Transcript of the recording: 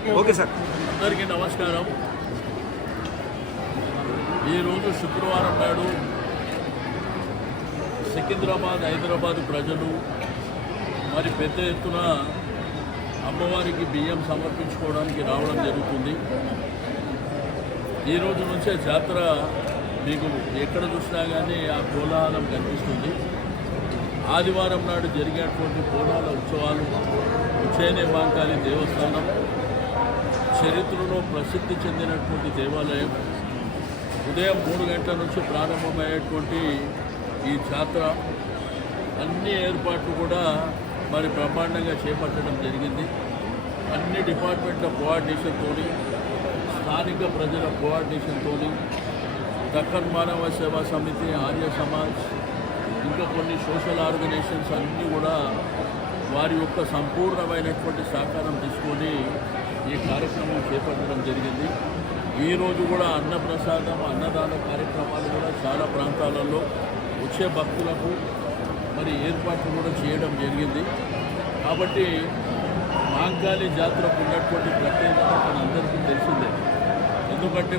Okay sir. అందరికీ నమస్కారం. ఈరోజు శుక్రవారం నాడు సికింద్రాబాద్, హైదరాబాద్ ప్రజలు మరి పెద్ద ఎత్తున అమ్మవారికి బియ్యం సమర్పించుకోవడానికి రావడం జరుగుతుంది. ఈరోజు నుంచే జాతర మీకు ఎక్కడ చూసినా కానీ ఆ కోలాహలం కనిపిస్తుంది. ఆదివారం నాడు జరిగేటువంటి కోలాహల ఉత్సవాలు ఉజ్జయిని మహంకాళి దేవస్థానం చరిత్రలో ప్రసిద్ధి చెందినటువంటి దేవాలయం. ఉదయం 3 గంటల నుంచి ప్రారంభమయ్యేటువంటి ఈ జాతర అన్ని ఏర్పాట్లు కూడా మరి బ్రహ్మాండంగా చేపట్టడం జరిగింది. అన్ని డిపార్ట్మెంట్ల కోఆర్డినేషన్తో, స్థానిక ప్రజల కోఆర్డినేషన్తో, దక్కన్ మానవ సేవా సమితి, ఆర్య సమాజ్, ఇంకా కొన్ని సోషల్ ఆర్గనైజేషన్స్ అన్నీ కూడా వారి యొక్క సంపూర్ణమైనటువంటి సహకారం తీసుకొని ఈ కార్యక్రమం చేపట్టడం జరిగింది. ఈరోజు కూడా అన్నప్రసాదం, అన్నదాన కార్యక్రమాలు కూడా చాలా ప్రాంతాలలో వచ్చే భక్తులకు మరి ఏర్పాట్లు కూడా చేయడం జరిగింది. కాబట్టి మహంకాళి జాతరకు ఉన్నటువంటి ప్రత్యేకత మనందరికీ తెలిసిందే. ఎందుకంటే